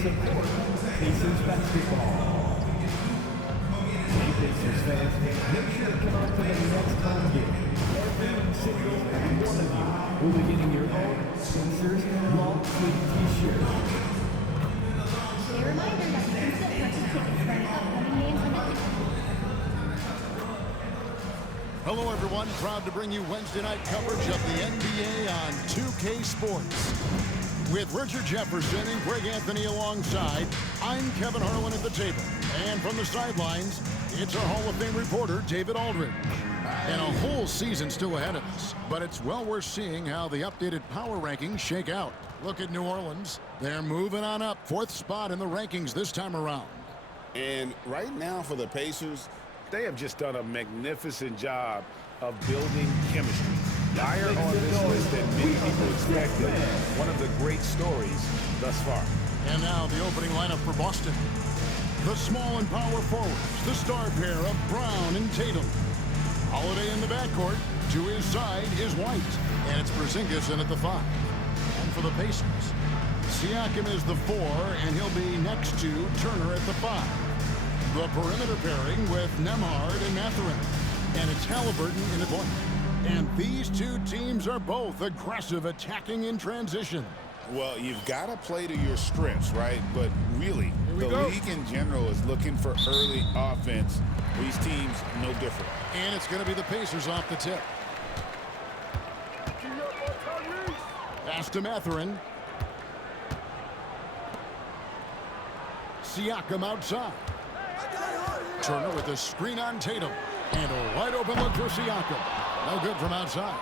support Pacers basketball. Hey Pacers fans, make sure to come out to the next home game. Every single one of you will be getting your own Pacers long sleeve t-shirt. A reminder that you can still purchase tickets for any upcoming games in the Hello, everyone. Proud to bring you Wednesday night coverage of the NBA on 2K Sports. With Richard Jefferson and Greg Anthony alongside, I'm Kevin Harlan at the table. And from the sidelines, it's our Hall of Fame reporter, David Aldridge. And a whole season still ahead of us, but it's well worth seeing how the updated power rankings shake out. Look at New Orleans. They're moving on up, 4th spot in the rankings this time around. And right now for the Pacers, they have just done a magnificent job of building chemistry. Higher on this list than many people expected. One of the great stories thus far. And now the opening lineup for Boston. The small and power forwards, the star pair of Brown and Tatum. Holiday in the backcourt. To his side is White. And it's Porzingis in at the 5. And for the Pacers, Siakam is the 4, and he'll be next to Turner at the 5. The perimeter pairing with Nembhard and Mathurin. And it's Halliburton in the point. And these two teams are both aggressive attacking in transition. Well, you've got to play to your strengths, right? But really, the league in general is looking for early offense. These teams, no different. And it's going to be the Pacers off the tip. Pass to Mathurin. Siakam outside. Turner with a screen on Tatum. And a wide open look for Siakam. No good from outside.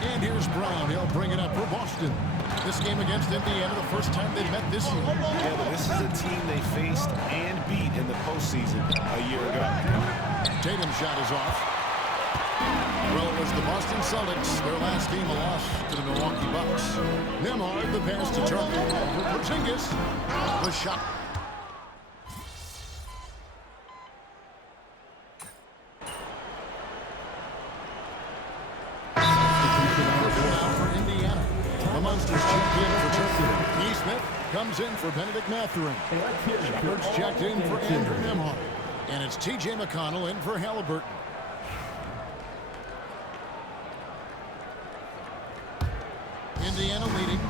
And here's Brown. He'll bring it up for Boston. This game against Indiana, the first time they've met this year. Yeah, but this is a team they faced and beat in the postseason a year ago. Tatum's shot is off. Well, it was the Boston Celtics. Their last game a loss to the Milwaukee Bucks. Nembhard, the pass to Turner. For Porzingis, the shot. Comes in for Benedict Mathurin. Shepard's checked in for Andrew Nembhard. And it's T.J. McConnell in for Halliburton. Indiana leading.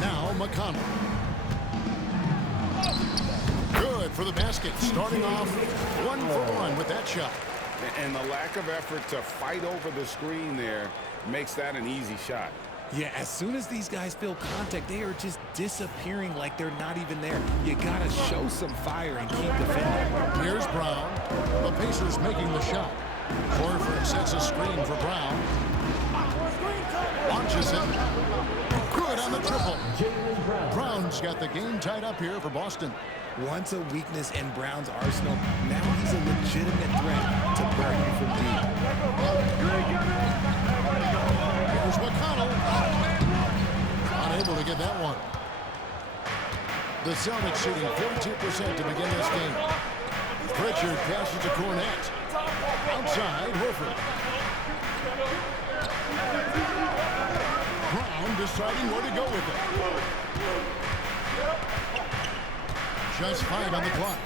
Now McConnell. Good for the basket. Starting off 1 for 1 with that shot. And the lack of effort to fight over the screen there makes that an easy shot. Yeah, as soon as these guys feel contact, they are just disappearing like they're not even there. You gotta show some fire and keep defending. Here's Brown. The Pacers making the shot. Horford sets a screen for Brown. Launches it. Good on the triple. Brown's got the game tied up here for Boston. Once a weakness in Brown's arsenal, now he's a legitimate threat to burn you from deep. Here's McConnell. Unable to get that one. The Celtics shooting 42% to begin this game. Pritchard passes to Cornette. Outside, Horford. Brown deciding where to go with it. Just 5 on the clock.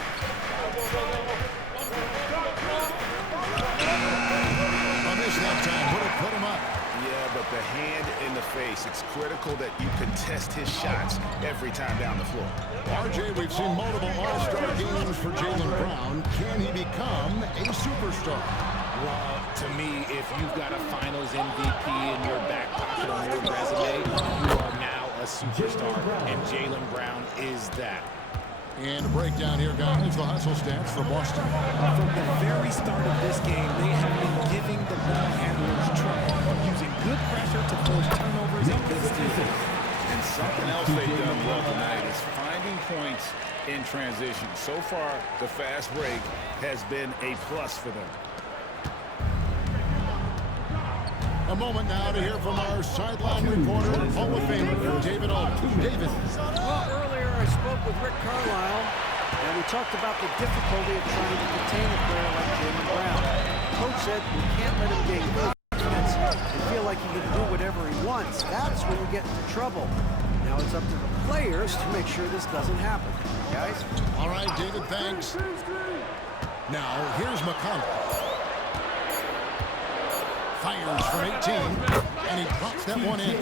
On this that time, would have put him up. Yeah, but the hand in the face, it's critical that you contest his shots every time down the floor. RJ, we've seen multiple all-star games for Jaylen Brown. Can he become a superstar? Well, to me, if you've got a Finals MVP in your back pocket on your resume, you are now a superstar, and Jaylen Brown is that. And a breakdown here, guys. The hustle stats for Boston. From the very start of this game, they have been giving the ball handlers trouble, using good pressure to force turnovers and good steals. And something else they've done well tonight is finding points in transition. So far, the fast break has been a plus for them. A moment now to hear from our sideline reporter, Hall of Famer, David Aldridge. David. Well, earlier I spoke with Rick Carlisle, and we talked about the difficulty of trying to contain a player like Jaylen Brown. Coach said we can't let him gain confidence and feel like like he can do whatever he wants, that's when you get into trouble. Now it's up to the players to make sure this doesn't happen. Guys? All right, David, thanks. Now, here's McConnell. Fires from 18, and he drops that one in.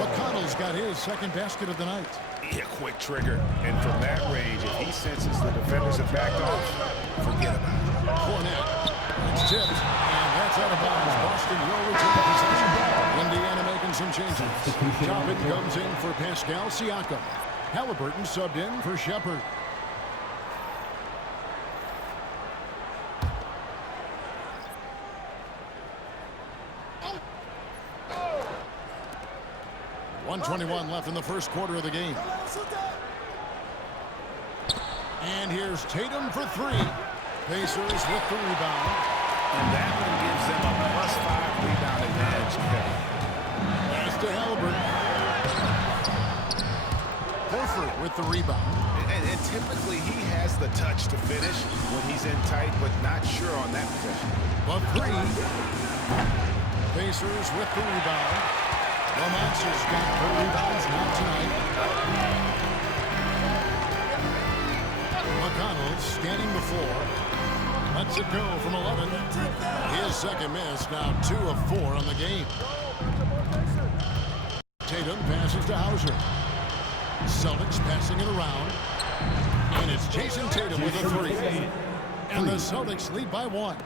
McConnell's got his second basket of the night. Yeah, quick trigger. And from that range, if he senses the defenders have backed off, forget about it. Fournette. It's tipped, and that's out of bounds. Boston will retain possession. Indiana making some changes. Choppin comes in for Pascal Siakam. Halliburton subbed in for Shepard. .121 left in the first quarter of the game. And here's Tatum for three. Pacers with the rebound. And that one gives them a +5 rebound advantage, Kevin. Pass to Halliburton. Horford with the rebound. And typically he has the touch to finish when he's in tight, but not sure on that possession. A three. Pacers with the rebound. Romance's got 4 rebounds now tonight. McConnell scanning the floor. Lets it go from 11. His second miss, now 2 of 4 on the game. Tatum passes to Hauser. Celtics passing it around. And it's Jason Tatum with a three. And the Celtics lead by 1.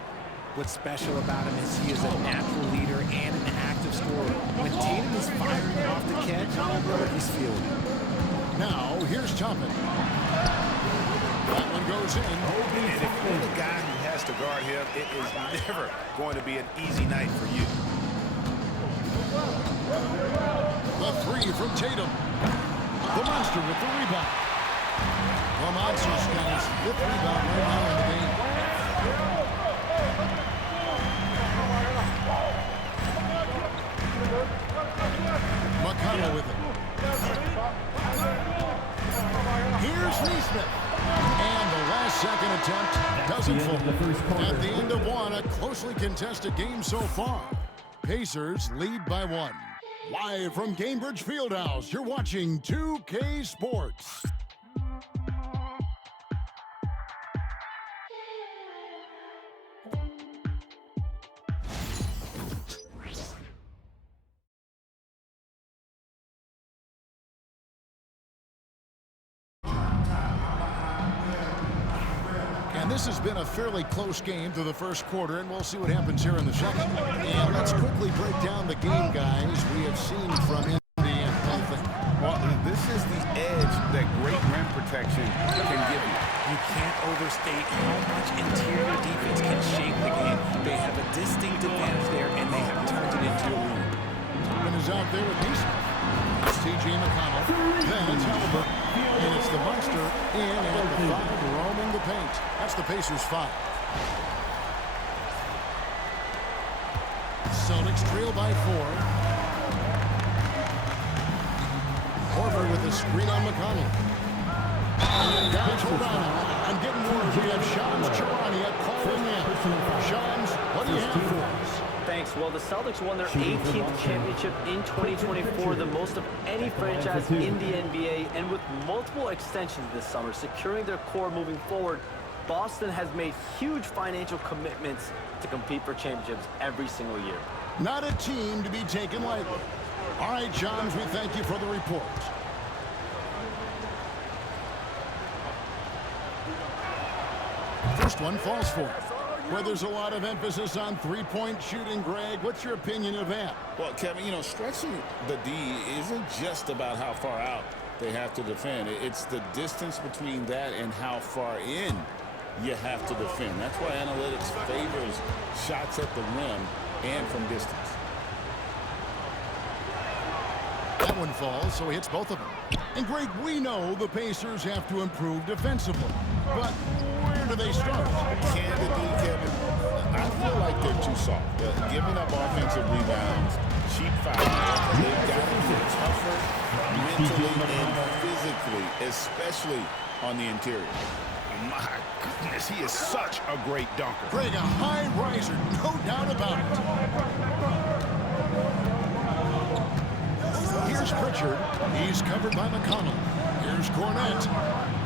What's special about him is he is a natural leader and an active scorer. When Tatum is firing off the catch, he's feeling it. Now, here's Toppin. That one goes in. And if you're the guy who has to guard him, it is never going to be an easy night for you. The three from Tatum. The monster with the rebound. The monster's got his 5th rebound right now in the game. McConnell with it. Here's Neesmith. And the last second attempt doesn't fall. At the end of one, a closely contested game so far. Pacers lead by 1. Live from Cambridge Fieldhouse, you're watching 2K Sports. And this has been a fairly close game through the first quarter, and we'll see what happens here in the second. And let's quickly break down the game, guys. We have seen from Indiana. Well, this is the edge that great rim protection can give you. You can't overstate how much interior defense can shape the game. They have a distinct advantage there, and they have turned it into a lead. Toppin is out there with Neesmith. It's T.J. McConnell. Then it's Halliburton. And it's the monster in at the 5, roaming the paint. That's the Pacers' 5. Celtics trail by 4. Horford with the screen on McConnell. Guys, hold on. I'm getting word we have Shams Charania calling in. Shams, what do you have for us? Thanks. Well, the Celtics won their 18th championship in 2024, the most of any franchise in the NBA, and with multiple extensions this summer, securing their core moving forward, Boston has made huge financial commitments to compete for championships every single year. Not a team to be taken lightly. All right, Shams, we thank you for the report. First one falls for it. Where there's a lot of emphasis on three-point shooting, Greg, what's your opinion of that? Well, Kevin, you know, stretching the D isn't just about how far out they have to defend. It's the distance between that and how far in you have to defend. That's why analytics favors shots at the rim and from distance. That one falls, so he hits both of them. And, Greg, we know the Pacers have to improve defensively. But where do they start? Candidly, Kevin, I feel like they're too soft. Giving up offensive rebounds, cheap fouls. They've got to get tougher mentally and physically, especially on the interior. My goodness, he is such a great dunker. Greg, a high riser, no doubt about it. Pritchard. He's covered by McConnell. Here's Cornette.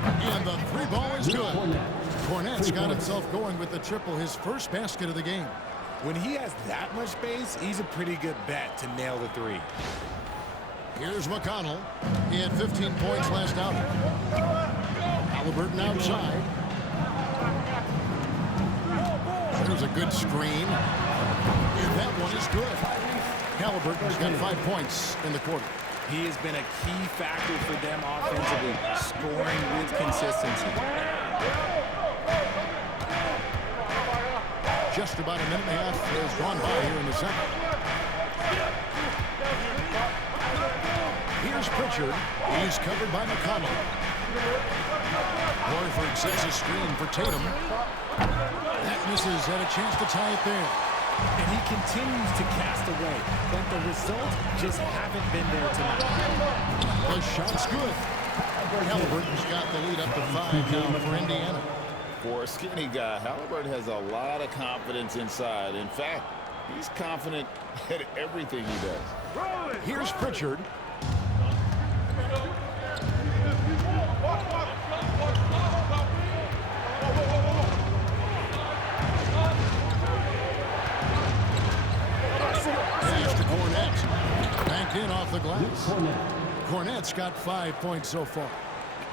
And the three ball is good. Cornette's got himself going with the triple, his first basket of the game. When he has that much space, he's a pretty good bet to nail the three. Here's McConnell. He had 15 points last outing. Halliburton outside. There's a good screen. And that one is good. Halliburton's got 5 points in the quarter. He has been a key factor for them offensively, scoring with consistency. Just about a minute and a half has gone by here in the second. Here's Pritchard. He's covered by McConnell. Horford sets a screen for Tatum. That misses. Had a chance to tie it there. And he continues to cast away, but the results just haven't been there tonight. The shot's good. Halliburton's got the lead up to 5 now for Indiana. For a skinny guy, Halliburton has a lot of confidence inside. In fact, he's confident at everything he does. Here's Pritchard. Pass to Cornette. Banked in off the glass. Cornette's got 5 points so far.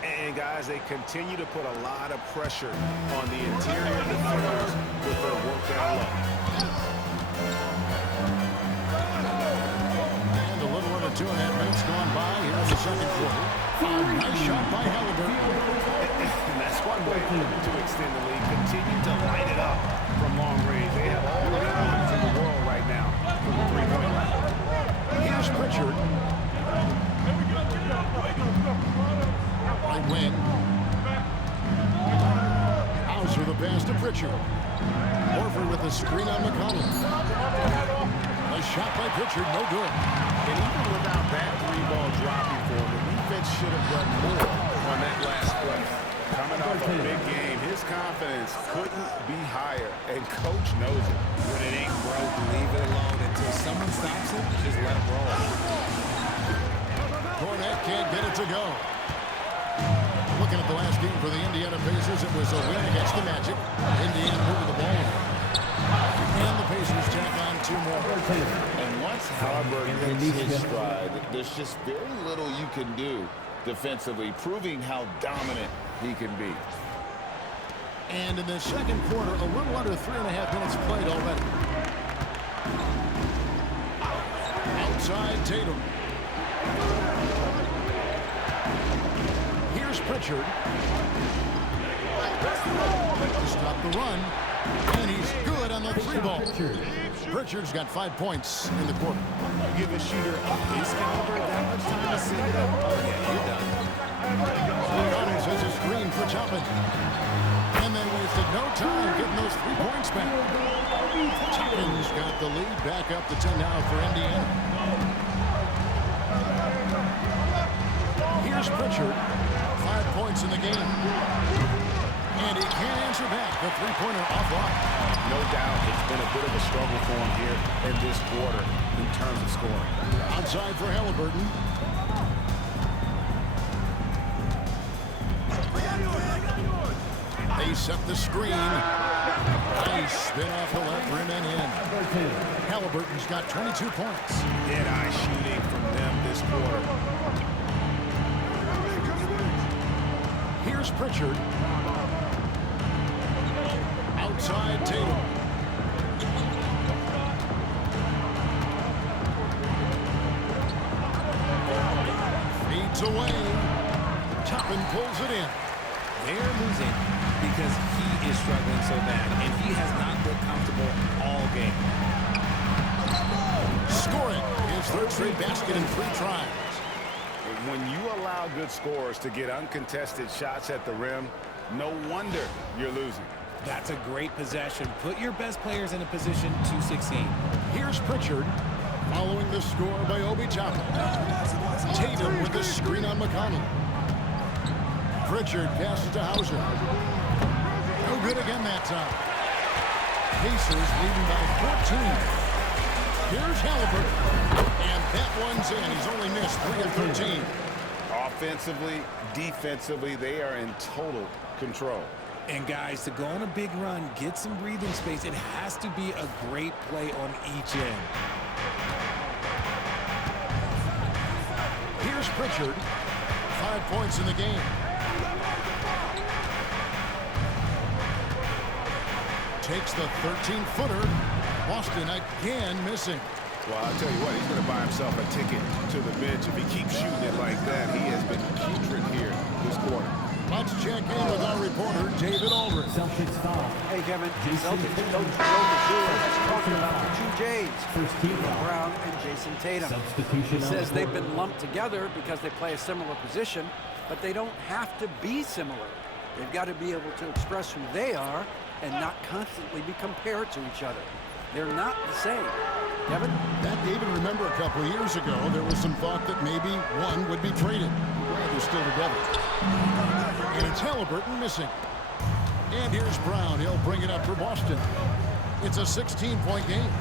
And guys, they continue to put a lot of pressure on the interior defenders with their work down low. And a little under 2.5 minutes gone by here in the second quarter. Nice shot by Halliburton. And that's one way to extend the lead. Continue to light it up from long range. They have all the rebounds in the world right now from the three-point line. Here's Pritchard. Right wing. Hauser the pass to Pritchard. Horford with the screen on McConnell. A shot by Pritchard, no good. And even without that three-ball dropping for him, the defense should have done more on that last play. Coming off a big game, his confidence couldn't be higher, and coach knows it. When it ain't broke, leave it alone until someone stops it. Just let it roll. Cornette can't get it to go. Looking at the last game for the Indiana Pacers, it was a win against the Magic. Indiana moving the ball. And the Pacers tack on 2 more. And once Halliburton hits his stride, there's just very little you can do defensively, proving how dominant he can be. And in the second quarter, a little under 3.5 minutes played already. Outside Tatum. Here's Pritchard. To stop the run. And he's good on the 3-ball. Pritchard's got 5 points in the quarter. Give a shooter of his caliber that much time to sit there. Oh, yeah, you're done. McConnell sets a screen for Toppin. And they wasted no time getting those 3 points back. Toppin's got the lead back up to 10 now for Indiana. Here's Pritchard. 5 points in the game. And he can't answer back. The three-pointer offline. No doubt it's been a bit of a struggle for him here in this quarter in terms of scoring. Outside for Halliburton. They set the screen. Nice spin off the left rim and in. Halliburton's got 22 points. Dead-eye shooting from them this quarter. Here's Pritchard. Outside Tatum. Feeds away. Toppin pulls it in. They're losing because he is struggling so bad, and he has not looked comfortable all game. Scoring his third straight basket in 3 tries. When you allow good scorers to get uncontested shots at the rim, no wonder you're losing. That's a great possession. Put your best players in a position to succeed. Here's Pritchard, following the score by Obi Toppin. Tatum with the screen on McConnell. Pritchard passes to Hauser. No good again that time. Pacers leading by 14. Here's Halliburton. And that one's in. He's only missed 3 of 13. Offensively, defensively, they are in total control. And guys, to go on a big run, get some breathing space, it has to be a great play on each end. Here's Pritchard. 5 points in the game. Takes the 13-footer. Boston again missing. Well, I'll tell you what, he's going to buy himself a ticket to the bench. If he keeps shooting it like that, he has been putrid here this quarter. Let's check in with our reporter, David Aldridge. Celtics foul. Hey, Kevin. Jason Celtics Tatum. coach Joe Mazzulla has talked about the two Jays, First team Jaylen foul. Brown and Jason Tatum. Substitution He on says the they've court. been lumped together because they play a similar position, but they don't have to be similar. They've got to be able to express who they are and not constantly be compared to each other. They're not the same. Kevin? That David, remember a couple of years ago, there was some thought that maybe one would be traded. Glad they're still together. And it's Halliburton missing. And here's Brown. He'll bring it up for Boston. It's a 16-point game.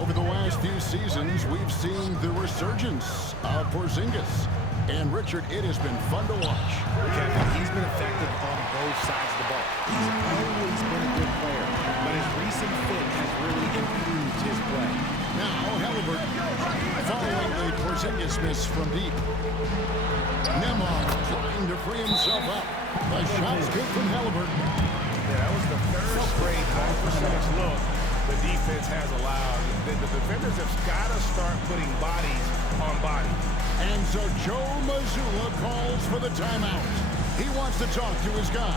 Over the last few seasons, we've seen the resurgence of Porzingis. And Richard, it has been fun to watch. Captain, he's been effective on both sides of the ball. He's always been a good player, but his recent fit has really improved his play. Now Halliburton following the Porzingis miss from deep. Nemar trying to free himself up. The shot's good from Halliburton. Yeah, that was the third straight high percentage look the defense has allowed. The defenders have got to start putting bodies on bodies. And so Joe Mazzulla calls for the timeout. He wants to talk to his guys.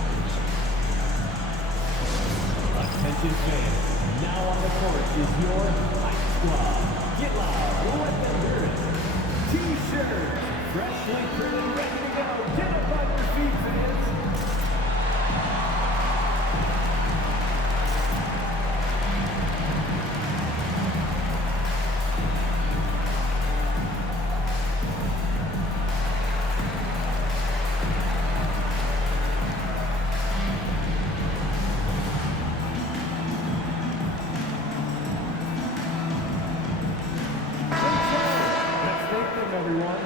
Attention fans, now on the court is your Hype Squad. Get loud, let them hear it. T-shirts, freshly printed, ready to go. Get up on your feet, fans. Let's thank them, everyone.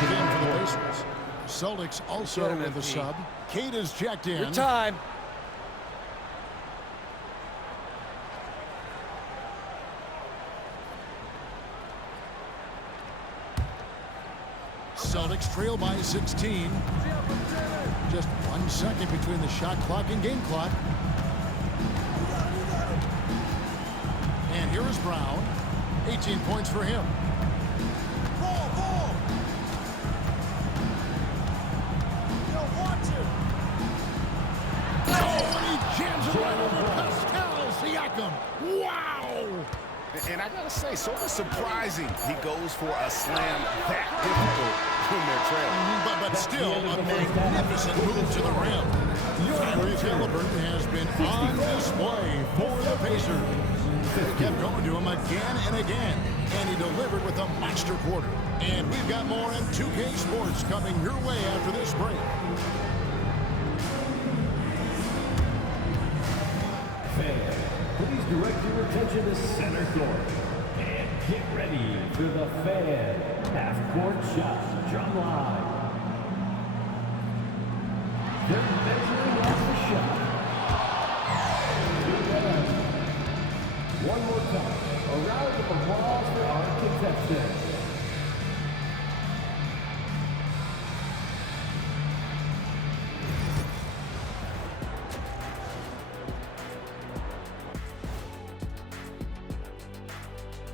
In for the Pacers. Celtics also Get him, with a MP. sub. Kate is checked in. Good time. Celtics trail by 16. Just 1 second between the shot clock and game clock. And here is Brown. 18 points for him. Oh, and he jams it right over Pascal Siakam. Wow! And I got to say, sort of surprising he goes for a slam that difficult when they're trailing. But still, a magnificent move to the rim. Tyrese Halliburton has been on display for the Pacers. They kept going to him again and again, and he delivered with a monster quarter. And we've got more in 2K Sports coming your way after this break. Fans, please direct your attention to center court. And get ready for the fan half-court shots drum line. They're measuring off the shot. One more time. A round of applause for our contestants.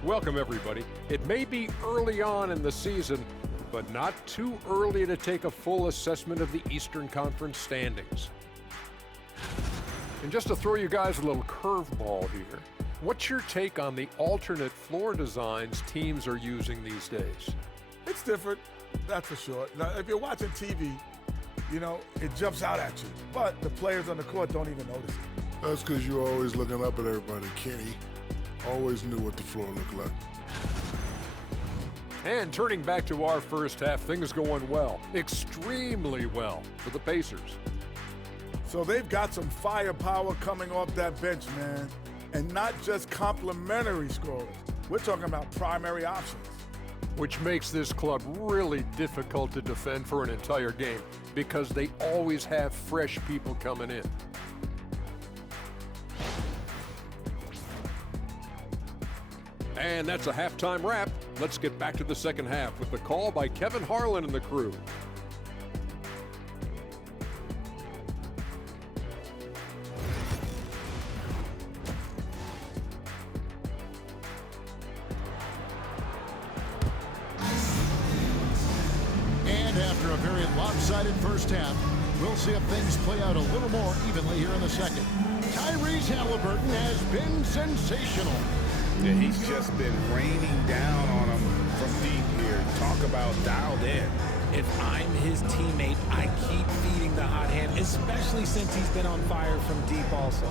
Welcome, everybody. It may be early on in the season, but not too early to take a full assessment of the Eastern Conference standings. And just to throw you guys a little curveball here, what's your take on the alternate floor designs teams are using these days? It's different. That's for sure. Now, if you're watching TV, you know, it jumps out at you. But the players on the court don't even notice it. That's because you're always looking up at everybody. Kenny always knew what the floor looked like. And turning back to our first half, things going well, extremely well for the Pacers. So they've got some firepower coming off that bench, man. And not just complimentary scorers. We're talking about primary options. Which makes this club really difficult to defend for an entire game because they always have fresh people coming in. And that's a halftime wrap. Let's get back to the second half with the call by Kevin Harlan and the crew. And after a very lopsided first half, we'll see if things play out a little more evenly here in the second. Tyrese Halliburton has been sensational. Yeah, he's just been raining down on him from deep here. Talk about dialed in. If I'm his teammate, I keep feeding the hot hand, especially since he's been on fire from deep also.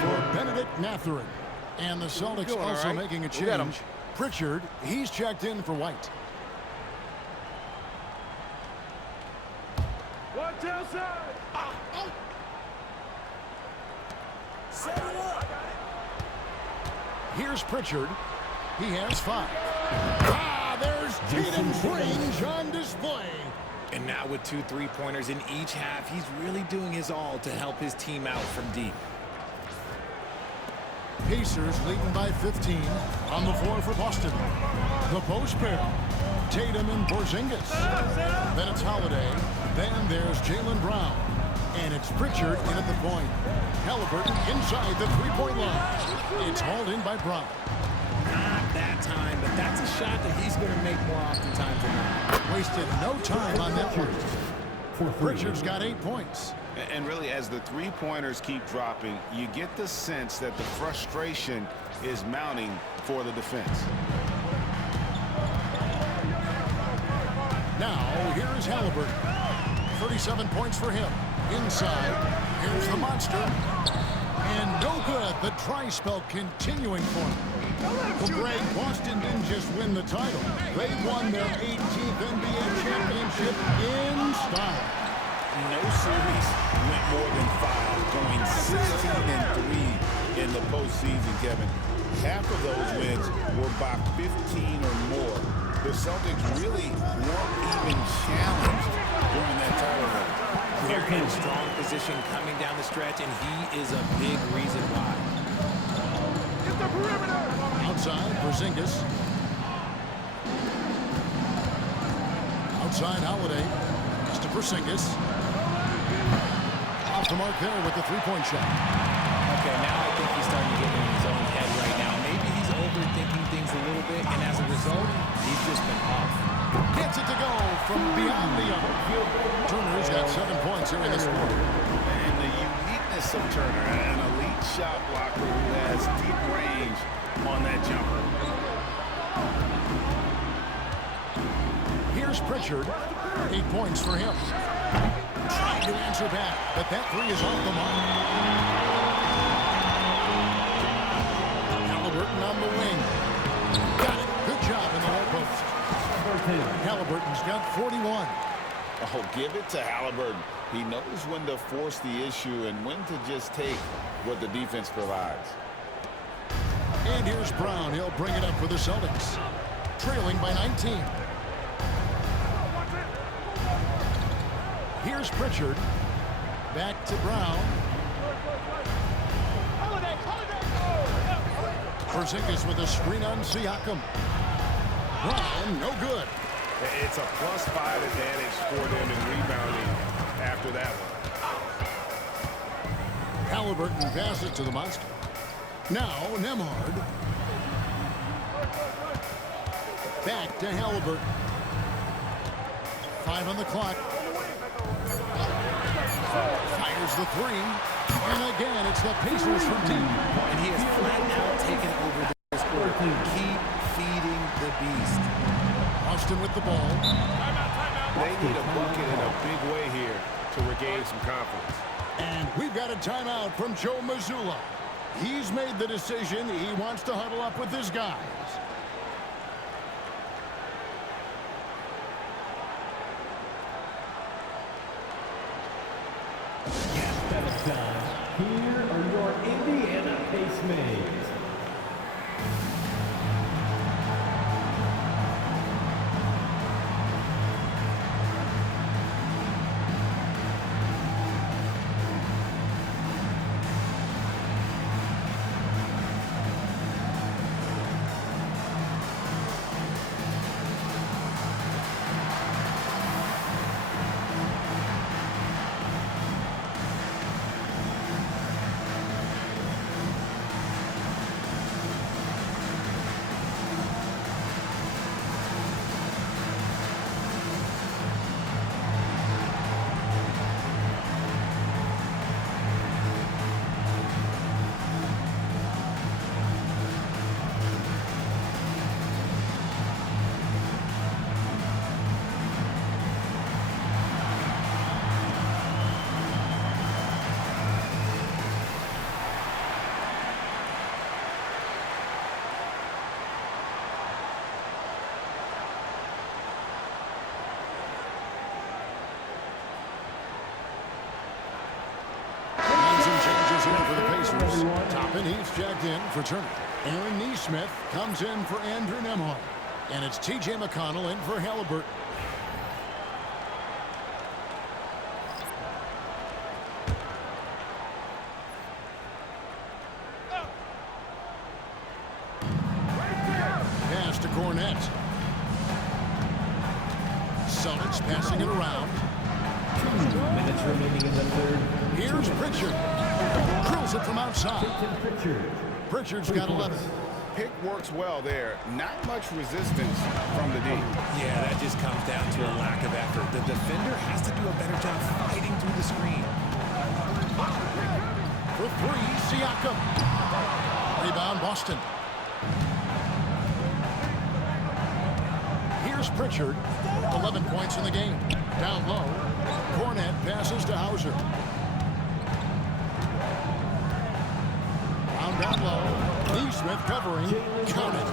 For Benedict Mathurin. And the Celtics also making a change. Pritchard, he's checked in for White. Watch outside. Set it up. Here's Pritchard. He has 5. There's Tatum's range on display. And now with 2 3-pointers in each half, he's really doing his all to help his team out from deep. Pacers leading by 15 on the floor for Boston. The post pair, Tatum and Porzingis. Then it's Holiday. Then there's Jaylen Brown. And it's Pritchard in at the point. Halliburton inside the three-point line. It's hauled in by Brown. Not that time, but that's a shot that he's going to make more oftentimes than not. Wasted no time on that one. Pritchard's got 8 points. And really, as the three-pointers keep dropping, you get the sense that the frustration is mounting for the defense. Now, here's Halliburton. 37 points for him. Inside, here's the monster. And no good. The dry spell continuing for him. Well, Greg, Boston didn't just win the title. They won their 18th NBA championship in style. No series went more than 5, going 16-3 in the postseason, Kevin. Half of those wins were by 15 or more. The Celtics really weren't even challenged during that title run. They're in strong position coming down the stretch, and he is a big reason why. Get the perimeter. Outside, Porzingis. Outside, Holiday. It's to Porzingis. Off the mark there with the three-point shot. Okay, now I think he's starting to get in his own head right now. Maybe he's overthinking things a little bit, and as a result, he's just been off. Gets it to go from beyond the arc. Turner's got 7 points here in this quarter. And the uniqueness of Turner, an elite shot blocker who has deep range on that jumper. Here's Pritchard. 8 points for him. Trying to answer back, but that three is off the mark. Halliburton on the wing. Got it. Good job in the low post. Halliburton's got 41. Oh, give it to Halliburton. He knows when to force the issue and when to just take what the defense provides. And here's Brown. He'll bring it up for the Celtics. Trailing by 19. Here's Pritchard. Back to Brown. Porzingis with a screen on Siakam. Brown, no good. It's a +5 advantage for them in rebounding after that one. Halliburton passes to the monster. Now Nembhard. Back to Halliburton. 5 on the clock. Fires the 3. And again, it's the Pacers from deep. And he has flat out taken over this quarter. Keep feeding the beast. Boston with the ball. They need a bucket in a big way here to regain some confidence. And we've got a timeout from Joe Mazzulla. He's made the decision. He wants to huddle up with his guys. Here are your Indiana Pacemates. Toppin, he's jacked in for Turner. Aaron Neesmith comes in for Andrew Nembhard. And it's T.J. McConnell in for Halliburton. Pass to Cornette. Celtics passing it around. 2 minutes remaining in the third. Here's Pritchard. Drills it from outside. Pritchard's got 11. Pick works well there. Not much resistance from the D. Yeah, that just comes down to a lack of effort. The defender has to do a better job fighting through the screen. For 3, Siakam. Rebound, Boston. Here's Pritchard. 11 points in the game. Down low. Cornette passes to Hauser. Brown down low. Neesmith covering. Count it.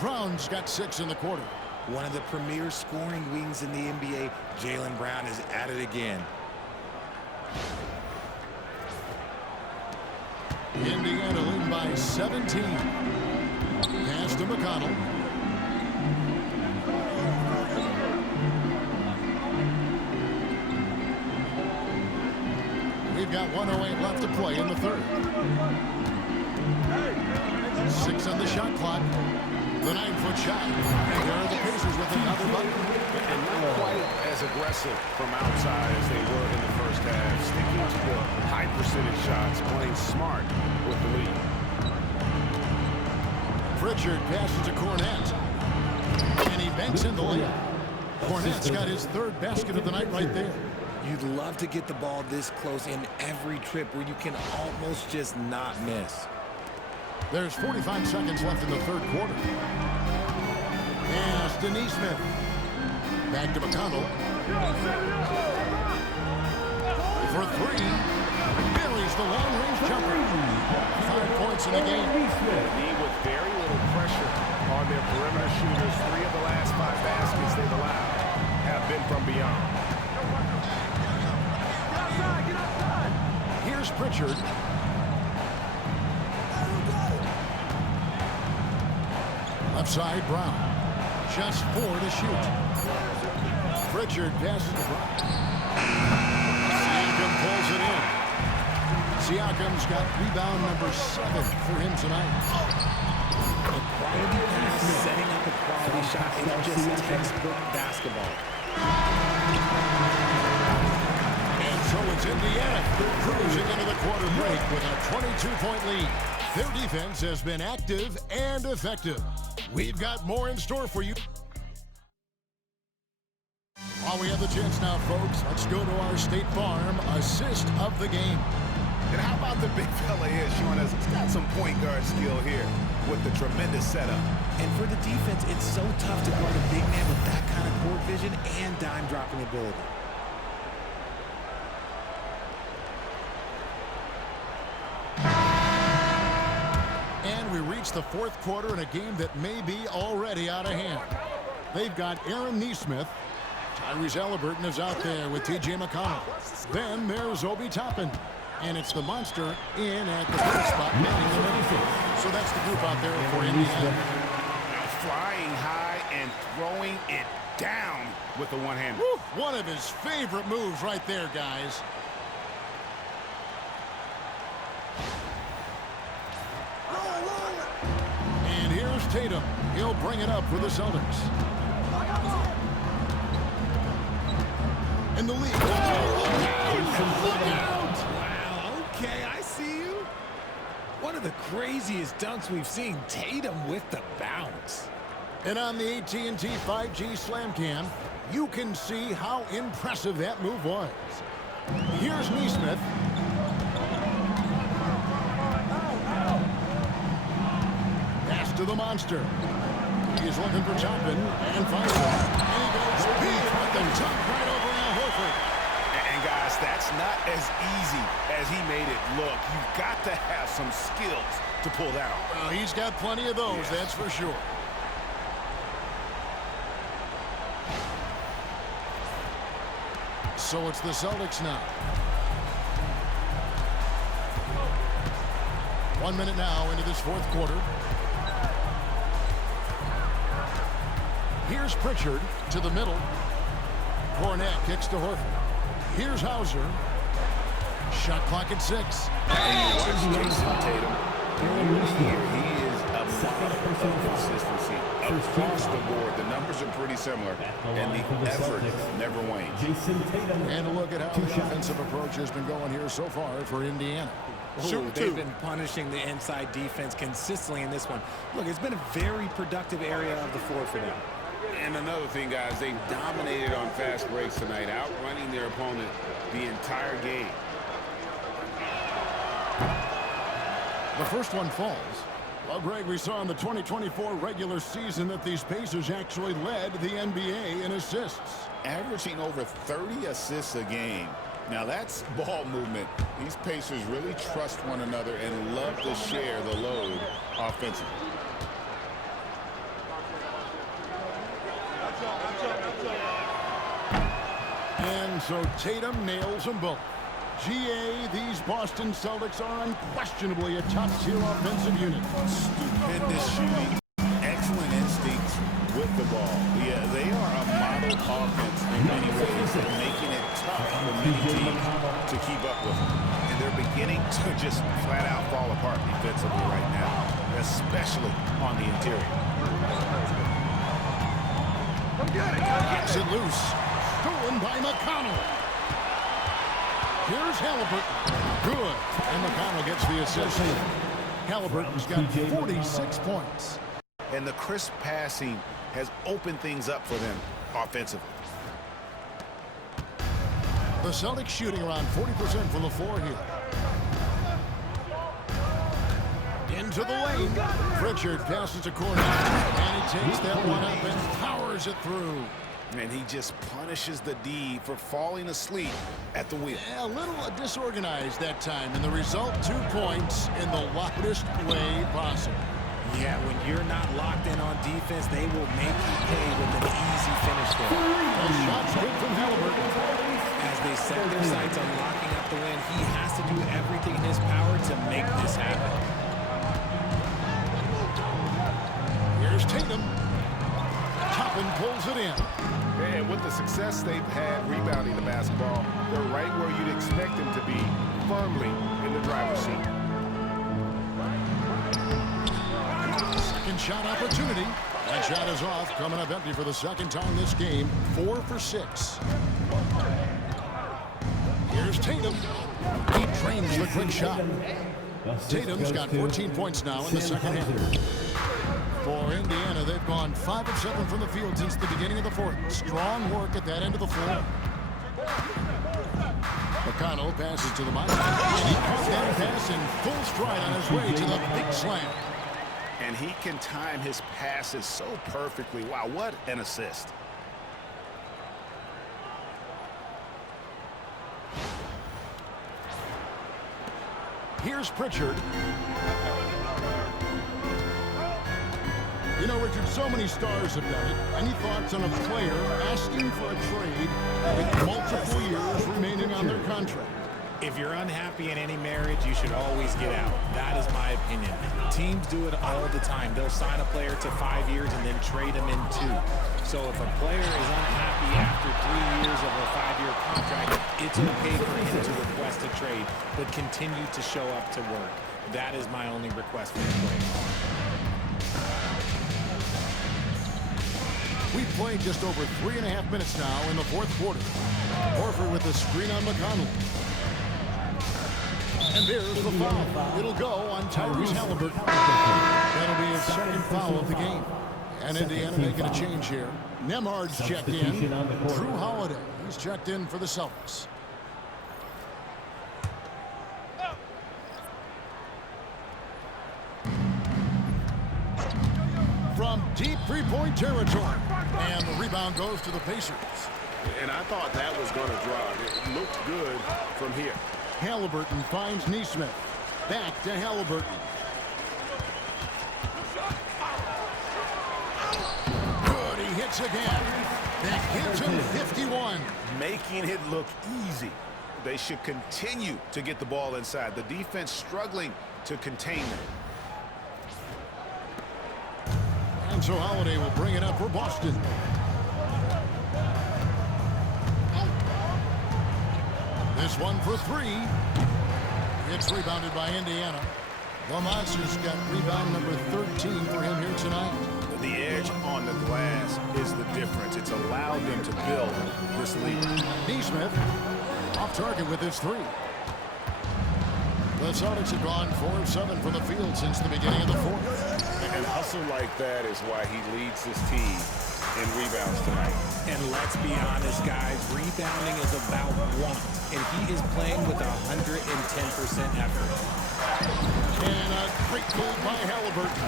Brown's got 6 in the quarter. One of the premier scoring wings in the NBA, Jaylen Brown, is at it again. Indiana lead by 17. Pass to McConnell. We've got 1:08 left to play in the third. 6 on the shot clock. The 9-foot shot. And there are the Pacers with another bucket. And not quite as aggressive from outside as they were in the first half. Sticking to the high percentage shots, playing smart with the lead. Pritchard passes to Cornette. And he banks in the lead. Cornette's got his 3rd basket of the night right there. You'd love to get the ball this close in every trip where you can almost just not miss. There's 45 seconds left in the third quarter. Pass to Neesmith. Back to McConnell. For 3. Buries the long-range jumper. 5 points in the game. Need with very little pressure on their perimeter shooters. 3 of the last 5 baskets they've allowed have been from beyond. Here's Pritchard. Left side, Brown. Just 4 to shoot. Pritchard passes to Brown. Siakam pulls it in. Siakam's got rebound number 7 for him tonight. A quality pass, setting up a quality shot. It's just textbook basketball. And so it's Indiana cruising into the quarter break with a 22-point lead. Their defense has been active and effective. We've got more in store for you. While we have the chance now, folks, let's go to our State Farm assist of the game. And how about the big fella here showing us he's got some point guard skill here with the tremendous setup. And for the defense, it's so tough to guard a big man with that kind of court vision and dime-dropping ability. And we reach the fourth quarter in a game that may be already out of hand. They've got Aaron Nesmith. Tyrese Halliburton is out there with T.J. McConnell. Then there's Obi Toppin. And it's the monster in at the third spot, manning the middle. So that's the group out there for Indiana. Now flying high and throwing it down with the one hand. One of his favorite moves right there, guys. And here's Tatum. He'll bring it up for the Celtics. In the lead. Look out! Okay, I see you. One of the craziest dunks we've seen. Tatum with the bounce. And on the AT&T 5G Slam Cam, you can see how impressive that move was. Here's Nesmith. Pass to the monster. He's looking for Toppin and finds him. And he goes big with the dunk right over Al Horford. And guys, that's not as easy as he made it look. You've got to have some skills to pull that off. Well, he's got plenty of those, that's for sure. So it's the Celtics now. 1 minute now into this fourth quarter. Here's Pritchard to the middle. Cornette kicks to Horford. Here's Hauser. Shot clock at 6. And Jason Tatum. Here he is a model of consistency. Across the board, the numbers are pretty similar, and the effort never wanes. And a look at how the offensive approach has been going here so far for Indiana. They've been punishing the inside defense consistently in this one. Look, it's been a very productive area of the floor for them. And another thing, guys, they've dominated on fast breaks tonight, outrunning their opponent the entire game. The first one falls. Well, Greg, we saw in the 2024 regular season that these Pacers actually led the NBA in assists. Averaging over 30 assists a game. Now, that's ball movement. These Pacers really trust one another and love to share the load offensively. And so Tatum nails them both. GA, these Boston Celtics are unquestionably a top-tier offensive unit. Stupendous shooting, excellent instincts with the ball. Yeah, they are a model offense in many ways, making it tough for many teams to keep up with them. And they're beginning to just flat out fall apart defensively right now, especially on the interior. Gets it loose. Stolen by McConnell. Here's Halliburton. Good. And McConnell gets the assist. Halliburton's got 46 points. And the crisp passing has opened things up for them offensively. The Celtics shooting around 40% from the floor here. Into the lane. Pritchard passes to Cornette. And he takes that one up and powers it through. And he just punishes the D for falling asleep at the wheel. Yeah, a little disorganized that time, and the result, 2 points in the loudest way possible. Yeah, when you're not locked in on defense, they will make you pay with an easy finish there. A shot's good from Halliburton. As they set their sights on locking up the win, he has to do everything in his power to make this happen. Here's Tatum. Toppin pulls it in. And with the success they've had rebounding the basketball, they're right where you'd expect them to be, firmly in the driver's seat. Second shot opportunity. That shot is off, coming up empty for the second time this game. 4 for 6. Here's Tatum. He trains the quick shot. Tatum's got 14 points now in the second half. For Indiana, they've gone 5 of 7 from the field since the beginning of the fourth. Strong work at that end of the floor. McConnell passes to the monster. And he caught that pass in full stride on his way to the big slam. And he can time his passes so perfectly. Wow, what an assist. Here's Pritchard. You know, Richard, so many stars have done it. Any thoughts on a player asking for a trade with multiple years remaining on their contract? If you're unhappy in any marriage, you should always get out. That is my opinion. Teams do it all the time. They'll sign a player to 5 years and then trade him in 2. So if a player is unhappy after 3 years of a 5-year contract, it's okay for him to request a trade, but continue to show up to work. That is my only request for the player. We've played just over 3.5 minutes now in the fourth quarter. Horford with the screen on McConnell. And there's the foul. It'll go on Tyrese Halliburton. That'll be his second foul of the game. And Indiana making a change here. Nemhard's checked in. Drew Holiday, he's checked in for the Celtics. From deep three-point territory. And the rebound goes to the Pacers. And I thought that was going to drop. It looked good from here. Halliburton finds Nesmith. Back to Halliburton. Good, he hits again. That gives him 51. Making it look easy. They should continue to get the ball inside. The defense struggling to contain them. And so Holiday will bring it up for Boston. This one for 3. It's rebounded by Indiana. The Monsters got rebound number 13 for him here tonight. The edge on the glass is the difference. It's allowed them to build this lead. Nesmith off target with his 3. The Celtics have gone 4 of 7 from the field since the beginning of the fourth. And hustle like that is why he leads his team in rebounds tonight. And let's be honest, guys, rebounding is about want. And he is playing with 110% effort. And a great move by Halliburton.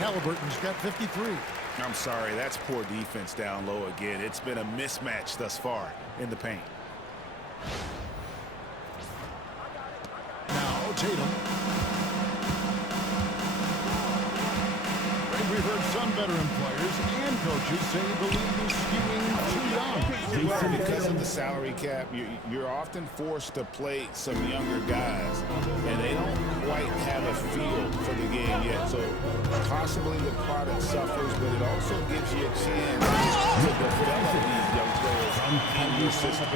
Halliburton's got 53. I'm sorry, that's poor defense down low again. It's been a mismatch thus far in the paint. Now Tatum. We've heard some veteran players and coaches say the league is skewing too young. Well, because of the salary cap, you're often forced to play some younger guys, and they don't quite have a feel for the game yet. So possibly the product suffers, but it also gives you a chance to develop these young players in your system.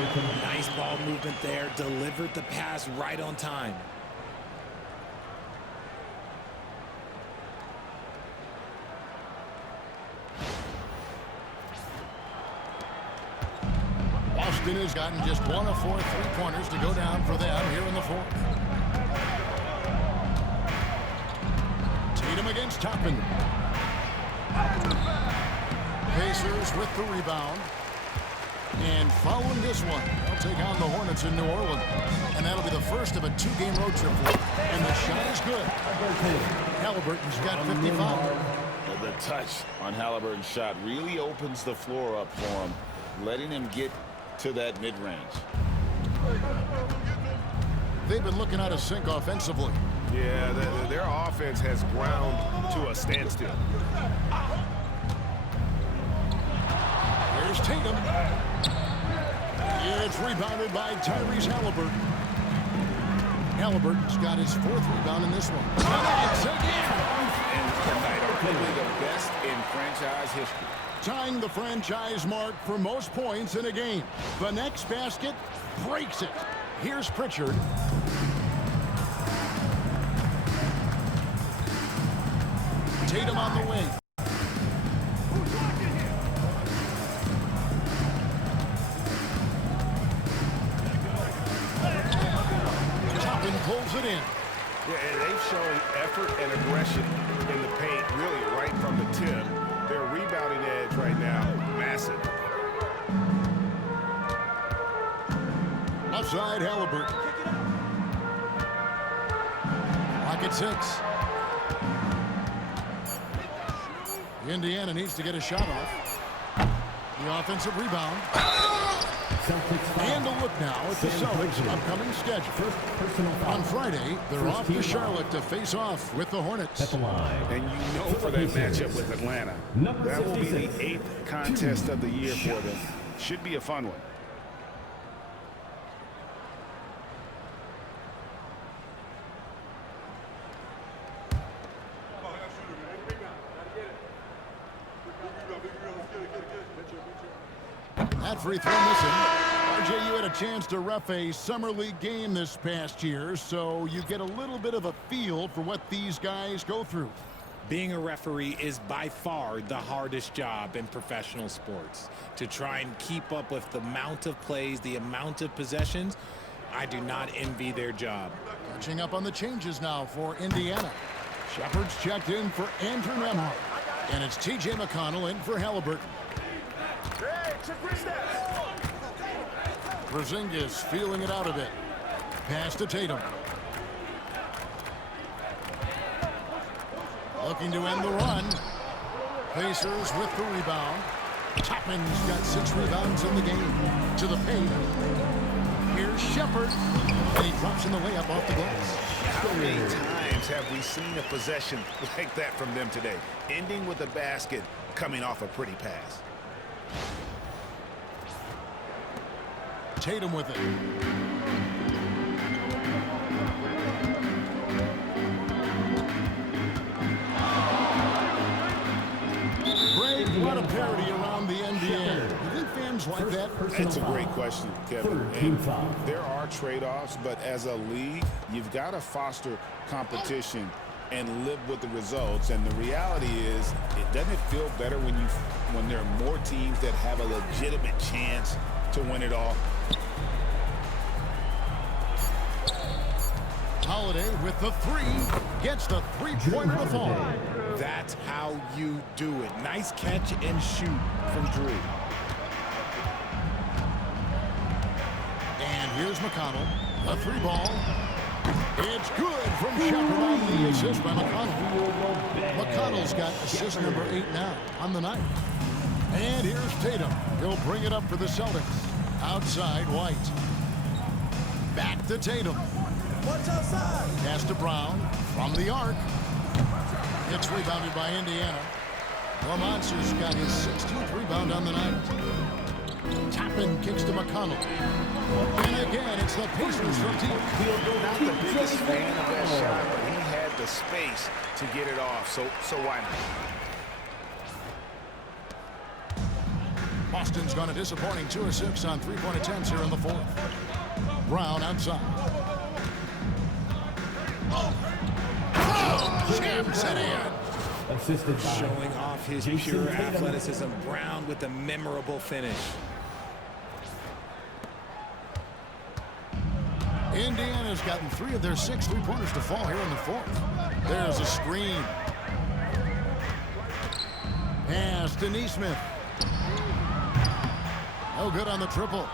Nice ball movement there. Delivered the pass right on time. Boston has gotten just 1 of 4 3-pointers to go down for them here in the fourth. Tatum against Toppin. Pacers with the rebound. And following this one, they'll take on the Hornets in New Orleans. And that'll be the first of a 2-game road trip for them. And the shot is good. Halliburton's got 55. Well, the touch on Halliburton's shot really opens the floor up for him, letting him get to that mid-range. They've been looking out of sync offensively. Yeah, their offense has ground to a standstill. Here's Tatum. It's rebounded by Tyrese Halliburton. Halliburton's got his 4th rebound in this one. It's again. And tonight are probably the best in franchise history. Tying the franchise mark for most points in a game. The next basket breaks it. Here's Pritchard. Tatum on the wing. Toppin pulls it in. Yeah, and they've shown effort and aggression in the paint, really right from the tip. Their rebounding edge right now, massive. Offside, Halliburton. Clock at 6. Indiana needs to get a shot off. The offensive rebound. And a look now at the Celtics' upcoming schedule. On Friday, they're off to Charlotte to face off with the Hornets. And you know for that matchup with Atlanta, that will be the 8th contest of the year for them. Should be a fun one. That free throw missing. RJ, you had a chance to ref a summer league game this past year, so you get a little bit of a feel for what these guys go through. Being a referee is by far the hardest job in professional sports. To try and keep up with the amount of plays, the amount of possessions, I do not envy their job. Catching up on the changes now for Indiana. Shepard's checked in for Andrew Nembhard. And it's T.J. McConnell in for Halliburton. Porzingis feeling it out a bit. Pass to Tatum. Looking to end the run. Pacers with the rebound. Toppin's got 6 rebounds in the game. To the paint. Here's Shepard. And he drops in the layup off the glass. How many times have we seen a possession like that from them today? Ending with a basket, coming off a pretty pass. Tatum with it. Greg, a lot of parity around the NBA. You think fans like that? That's a great question, Kevin. And there are trade-offs, but as a league, you've got to foster competition and live with the results. And the reality is, it doesn't feel better when there are more teams that have a legitimate chance to win it all. Holiday with the 3, gets the three-pointer to fall. That's how you do it. Nice catch and shoot from Drew. And here's McConnell, a 3-ball. It's good from Shepard on the assist by McConnell. McConnell's got assist number 8 now on the night. And here's Tatum. He'll bring it up for the Celtics. Outside, White. Back to Tatum. Watch outside. Pass to Brown from the arc. It's rebounded by Indiana. Lamonce's got his 16th rebound on the night. Toppin kicks to McConnell. And again, it's the Pacers from Team. Not the biggest fan of that shot, but he had the space to get it off, so why not? Boston's gone a disappointing 2 of 6 on 3-point attempts here in the 4th. Brown outside. Jams it in. Assisted by Showing off his pure athleticism. Brown with a memorable finish. Indiana's gotten 3 of their 6 3-pointers to fall here in the 4th. There's a screen. Pass to Nesmith. No good on the triple.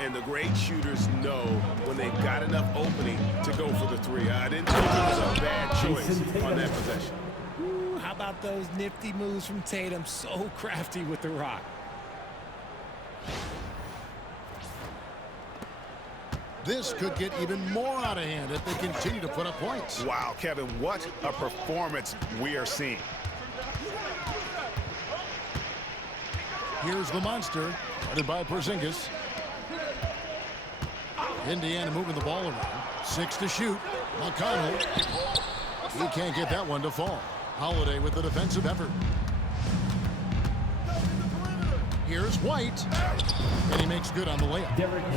And the great shooters know when they've got enough opening to go for the 3. I didn't think it was a bad choice on that possession. Ooh, how about those nifty moves from Tatum? So crafty with the rock. This could get even more out of hand if they continue to put up points. Wow, Kevin, what a performance we are seeing. Here's the monster, headed by Porzingis. Indiana moving the ball around. 6 to shoot. McConnell. He can't get that one to fall. Holiday with the defensive effort. Here's White. And he makes good on the layup.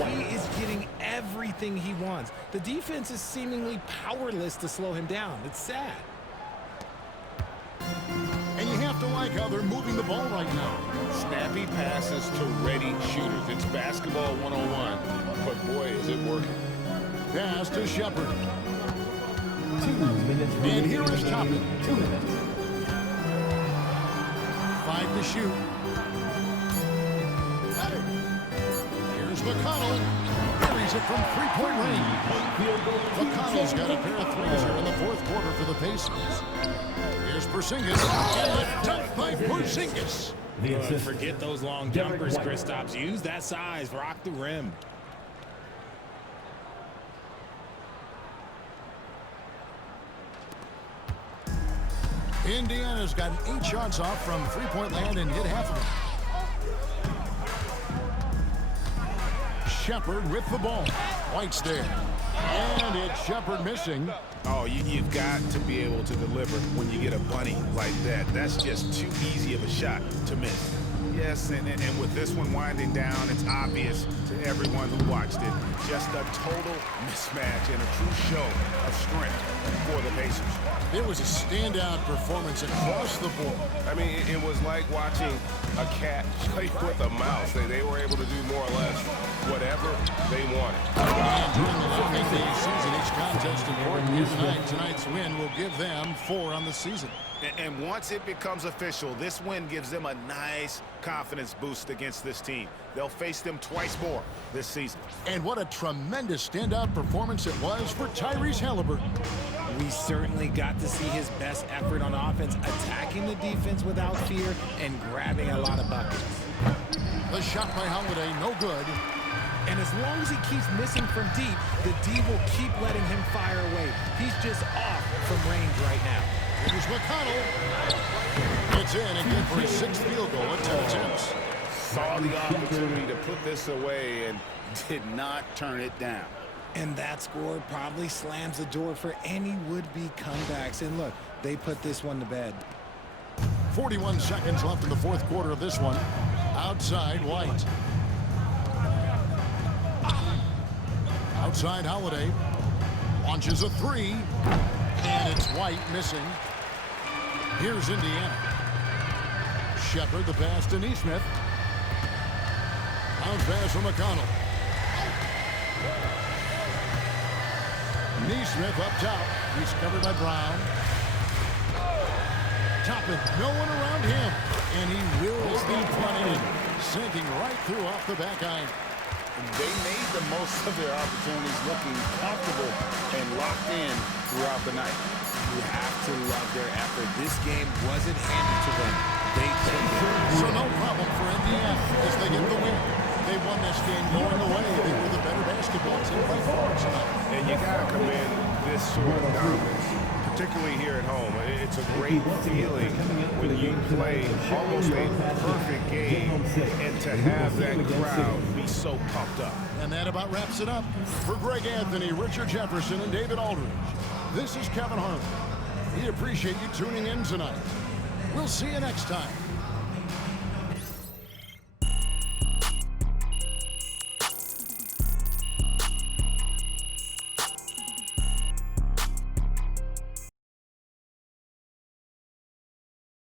He is getting everything he wants. The defense is seemingly powerless to slow him down. It's sad. And you have to like how they're moving the ball right now. Snappy passes to ready shooters. It's basketball 101, but boy, is it working. Pass to Shepard. minutes And remaining here is in the Toppin. game. 2 minutes. 5 to shoot. Here's McConnell. Buries it from three-point range. McConnell's got a pair of threes here in the fourth quarter for the Pacers. Here's Porzingis. And a dunk by Porzingis. Forget those long jumpers, Kristaps. Use that size. Rock the rim. Indiana's gotten 8 shots off from three-point land and hit half of them. Shepherd with the ball. White's there. And it's Shepherd missing. Oh, you've got to be able to deliver when you get a bunny like that. That's just too easy of a shot to miss. Yes, and with this one winding down, it's obvious to everyone who watched it. Just a total mismatch and a true show of strength for the Pacers. It was a standout performance across the board. I mean, it was like watching a cat play with a mouse. They were able to do more or less whatever they wanted. And during the long NBA season, each contest important here tonight. Tonight's win will give them 4 on the season. And once it becomes official, this win gives them a nice confidence boost against this team. They'll face them twice more this season. And what a tremendous standout performance it was for Tyrese Haliburton. We certainly got to see his best effort on offense, attacking the defense without fear and grabbing a lot of buckets. The shot by Holiday, no good. And as long as he keeps missing from deep, the D will keep letting him fire away. He's just off from range right now. Here's McConnell. It's in and good for his 6th field goal at 10 attempts. Saw the opportunity to put this away and did not turn it down. And that score probably slams the door for any would-be comebacks. And look, they put this one to bed. 41 seconds left in the fourth quarter of this one. Outside, White. Outside, Holiday. Launches a 3. And it's White missing. Here's Indiana. Shepherd, the pass to Neesmith. Bounce pass from McConnell. Neesmith up top. He's covered by Brown. Toppin, no one around him. And he wills the front end, sinking right through off the back iron. They made the most of their opportunities, looking comfortable and locked in throughout the night. You have to love their effort. This game wasn't handed to them. They took it. So no problem for Indiana as they get the win. They won this game going away. They were the better basketball team by far tonight. And you got to commend this sort of dominance, particularly here at home. It's a great feeling when you play almost a perfect game and to have that crowd be so pumped up. And that about wraps it up. For Greg Anthony, Richard Jefferson, and David Aldridge, this is Kevin Harlan. We appreciate you tuning in tonight. We'll see you next time.